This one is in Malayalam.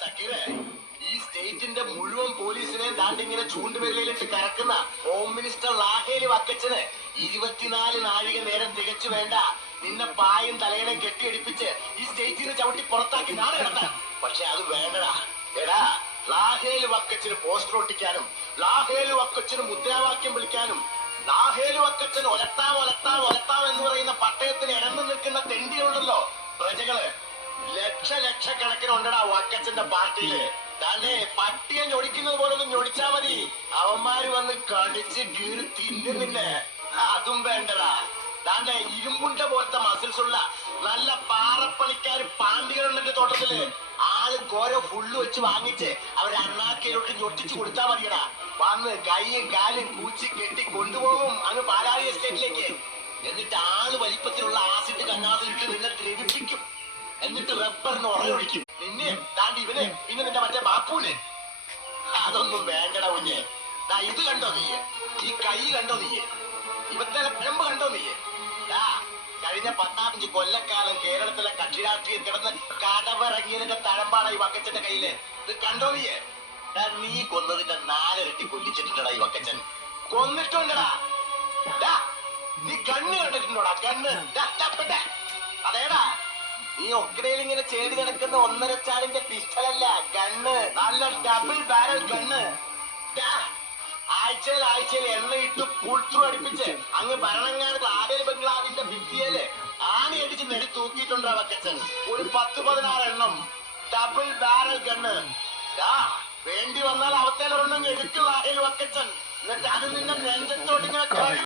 സക്കീറെ, ഈ സ്റ്റേറ്റിന്റെ മുഴുവൻ പോലീസിനെ ദാണ്ടിങ്ങനെ ചൂണ്ടുവിരലിലിട്ട് കറക്കുന്ന ഹോം മിനിസ്റ്റർ ലാഹേലി വക്കച്ചന് 24 നാഴിക നേരം തികച്ചു വേണ്ട നിന്നെ പായും തലയിലും കെട്ടിയടിപ്പിച്ച് ഈ സ്റ്റേറ്റിനെ ചവിട്ടി പുറത്താക്കി നാളെ കിടത്താൻ. പക്ഷെ അത് വേണ്ടടാ. എടാ, ലാഹേലി വക്കച്ചന് പോസ്റ്റർ ഒട്ടിക്കാനും ലാഹേലി വക്കച്ചന് മുദ്രാവാക്യം വിളിക്കാനും ലാഹേലി വക്കച്ചന് ഒലത്താം ഒലത്താം ഒലത്താം എന്ന് പറയുന്ന പട്ടയത്തിന് ഇടന്നു നിൽക്കുന്ന തെണ്ടികളുണ്ടല്ലോ പ്രജകള്. ലക്ഷക്കണക്കിന് ഉണ്ടടാ വക്കച്ചന്റെ പാർട്ടിയില്. ദാണ്ടേ പട്ടിയെ ഞൊടിക്കുന്നത് പോലൊന്നും ഞൊടിച്ചാ മതി, അവന്മാര് വന്ന് കടിച്ച് കീറി തിന്നുന്നില്ലേ. അതും വേണ്ടടാ. ദാണ്ടേ ഇരുമ്പുണ്ട പോലത്തെ മസിൽസ് ഉള്ള നല്ല പാറപ്പണിക്കാര് പാണ്ടികളുണ്ടെന്റെ തോട്ടത്തില് ആൾക്ക് ഓരോ ഫുള്ള് വെച്ച് വാങ്ങിച്ച് അവര് അണ്ണാക്കയിലോട്ട് ഞൊട്ടിച്ചു കൊടുത്താ മതിയടാ. വന്ന് കൈയും കാലും കൂച്ചി കെട്ടി കൊണ്ടുപോകും അങ്ങ് പാലാഴി എസ്റ്റേറ്റിലേക്ക്. എന്നിട്ട് ആള് വലിപ്പത്തിലുള്ള ആസിഡ് കണ്ണാസിലിട്ട് നിന്നെ ദ്രവിപ്പിക്കും. എന്നിട്ട് റബ്ബറിന് ഉറയൊഴിക്കും. നിന്നെ താണ്ടി ഇവന് പിന്നെ നിന്റെ മറ്റേ ബാപ്പൂന്. അതൊന്നും വേണ്ടടാ കുഞ്ഞെ. ഇത് കണ്ടോ നീ? ഈ കൈ കണ്ടോ നീ? ഇവത്തെ പെമ്പ് കണ്ടോ നീ? കഴിഞ്ഞ 15 കൊല്ലക്കാലം കേരളത്തിലെ കക്ഷി രാഷ്ട്രീയം കിടന്ന് കടവിറങ്ങിയതിന്റെ തഴമ്പാണ് ഈ വക്കച്ചന്റെ കയ്യില്. ഇത് കണ്ടോ നീ? നീ കൊന്നതിന്റെ 4 ഇരട്ടി കൊല്ലിച്ചിട്ടുണ്ടടാ ഈ വക്കച്ചൻ. കൊന്നിട്ടുണ്ടടാ. നീ കണ്ണ് കണ്ടിട്ടുണ്ടോടാ? കണ്ണ്. അതേടാ, നീ ഒക്കടയിൽ ഇങ്ങനെ ചേടി കിടക്കുന്ന 1.5 ചാലിന്റെ പിസ്റ്റളല്ല, ഗണ്ണ്. നല്ല ഡബിൾ ബാരൽ ഗണ്ണ്. ആഴ്ചയിൽ എണ്ണയിട്ട് പുൾത്രു അടിപ്പിച്ച് അങ്ങ് ഭരണങ്ങാനത്ത് ആഡേൽ ബംഗ്ലാവിന്റെ ഭിത്തിയില് ആണി അടിച്ച് നെടി തൂക്കിയിട്ടുണ്ടോ വക്കച്ചൻ. ഒരു 10-16 എണ്ണം ഡബിൾ ബാരൽ ഗണ്ണ്. വേണ്ടി വന്നാൽ അവത്തേലൊരെണ്ണം എടുക്കും ആഡേൽ വക്കച്ചൻ. എന്നിട്ട് അത് നിന്നെ നെഞ്ചത്തോട്ട് ഇങ്ങനെ